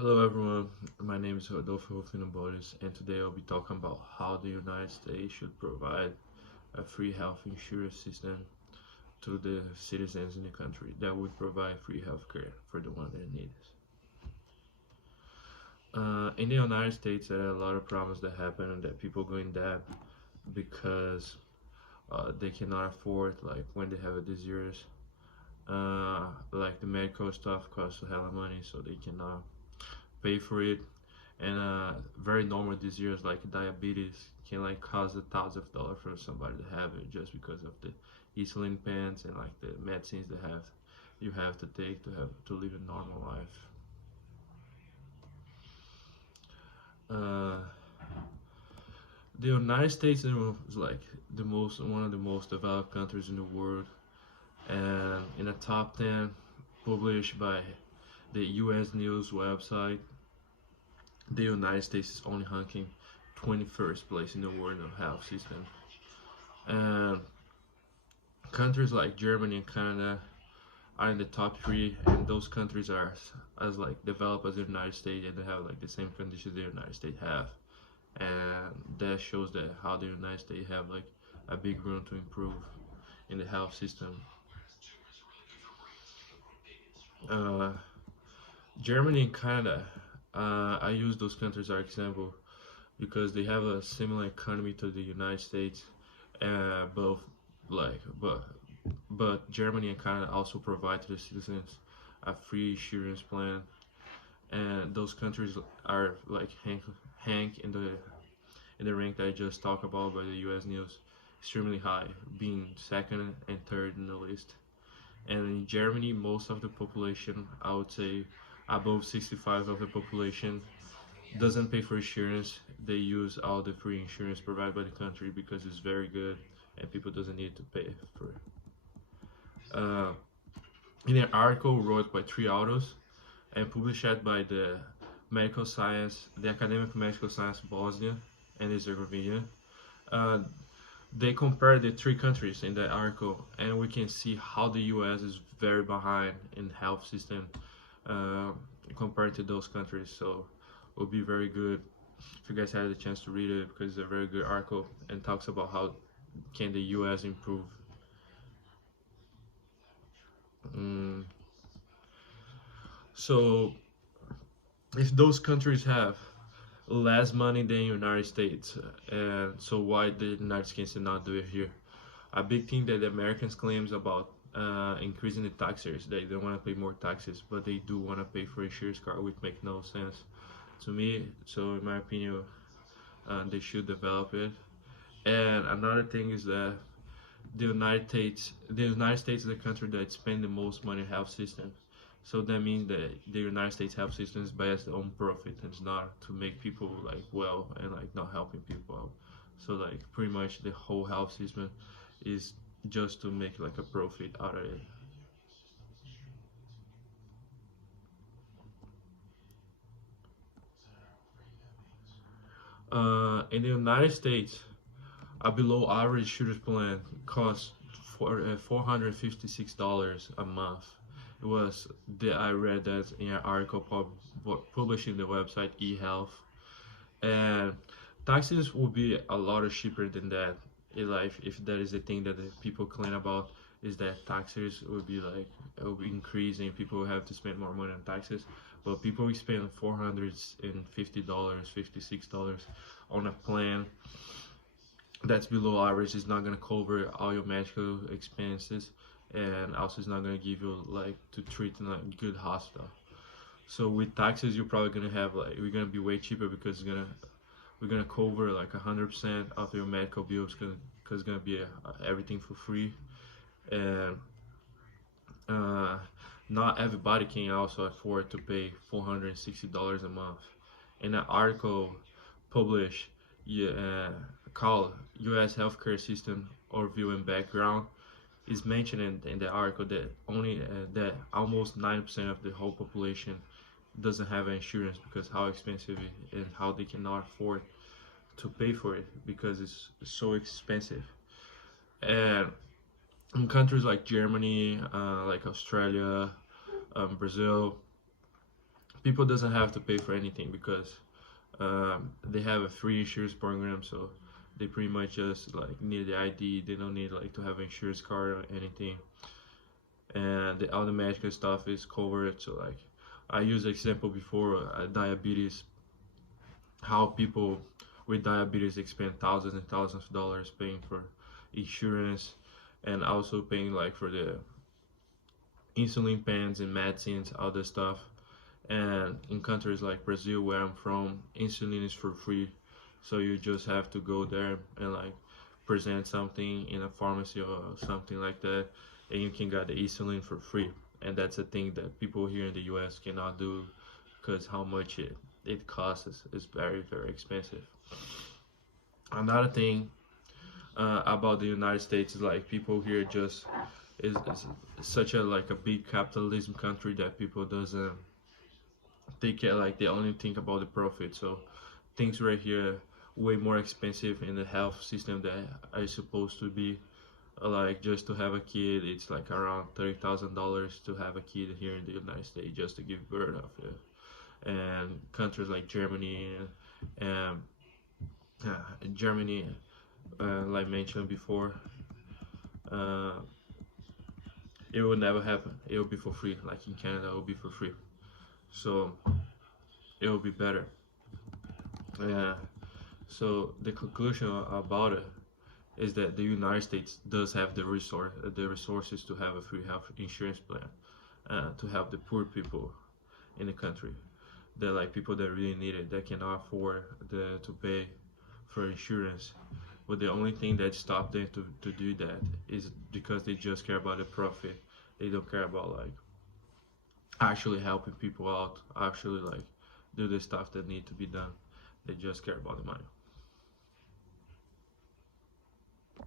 Hello everyone, my name is Rodolfo Rufino, and today I'll be talking about how the United States should provide a free health insurance system to the citizens in the country that would provide free health care for the one that need it. In the United States, there are a lot of problems that happen and that people go in debt because they cannot afford, like when they have a disease, like the medical stuff costs a hell of money, so they cannot pay for it. And very normal diseases like diabetes can like cause $1,000 for somebody to have it just because of the insulin pens and like the medicines that have you have to take to live a normal life. Uh, the United States is like the most one of the most developed countries in the world, and in the top 10 published by the U.S. News website, the United States is only ranking 21st place in the world of health system. And countries like Germany and Canada are in the top three, and those countries are as like developed as the United States, and they have like the same conditions the United States have, and that shows that how the United States have like a big room to improve in the health system. Uh, Germany and Canada, I use those countries as example because they have a similar economy to the United States, both like but Germany and Canada also provide to the citizens a free insurance plan, and those countries are like Hank in the rank that I just talked about by the U.S. News, extremely high, being second and third in the list. And in Germany, most of the population, I would say above 65 of the population, doesn't pay for insurance. They use all the free insurance provided by the country because it's very good and people doesn't need to pay for it. Uh, in an article wrote by three authors and published by the Academic Medical Science Bosnia and Herzegovina, uh, they compared the three countries in that article, and we can see how the U.S. is very behind in health system uh, compared to those countries. So it would be very good if you guys had the chance to read it because it's a very good article and talks about how can the U.S. improve. Mm. So if those countries have less money than United States, and so why the United States did not do it here? A big thing that the Americans claims about increasing the taxes, they don't want to pay more taxes, but they do want to pay for insurance card, which make no sense to me. So in my opinion, they should develop it. And another thing is that the United States is the country that spend the most money in health system. So that means that the United States health system is based on profit and it's not to make people like well and like not helping people out. So like pretty much the whole health system is just to make like a profit out of it. In the United States, a below average insurance plan costs $456 a month. It was that I read that in an article published in the website eHealth, and taxes will be a lot cheaper than that. If that is the thing that the people complain about, is that taxes will be like it will be increasing. People will have to spend more money on taxes, but people will spend $450, $56 on a plan that's below average. Is not gonna cover all your medical expenses, and also it's not gonna give you like to treat in a good hospital. So with taxes, you're probably gonna have like we're gonna be way cheaper because we're gonna cover like 100% of your medical bills because it's gonna be everything for free, and uh, not everybody can also afford to pay $460 a month. In an article published, yeah, called U.S. Healthcare System Overview and Background, is mentioned in the article that only that almost 9% of the whole population doesn't have insurance because how expensive it and how they cannot afford to pay for it because it's so expensive. And in countries like Germany, like Australia, Brazil, people doesn't have to pay for anything because they have a free insurance program, so they pretty much just like need the ID. They don't need like to have an insurance card or anything, and all the medical stuff is covered. So like I used the example before, diabetes, how people with diabetes expend thousands and thousands of dollars paying for insurance and also paying like for the insulin pens and medicines, other stuff. And in countries like Brazil, where I'm from, insulin is for free. So you just have to go there and like present something in a pharmacy or something like that, and you can get the insulin for free. And that's a thing that people here in the US cannot do because how much it costs is very, very expensive. Another thing about the United States is like people here just is such a like a big capitalism country that people doesn't they care like they only think about the profit. So things right here way more expensive in the health system that are supposed to be. Like just to have a kid, it's like around $30,000 to have a kid here in the United States just to give birth of it. And countries like Germany and Germany, like mentioned before, uh, it will never happen. It will be for free. Like in Canada, it will be for free. So it will be better. Yeah. So the conclusion about it is that the United States does have the resources to have a free health insurance plan, to help the poor people in the country, the like people that really need it, that cannot afford to pay for insurance. But the only thing that stopped them to do that is because they just care about the profit. They don't care about like actually helping people out, actually like do the stuff that need to be done. They just care about the money.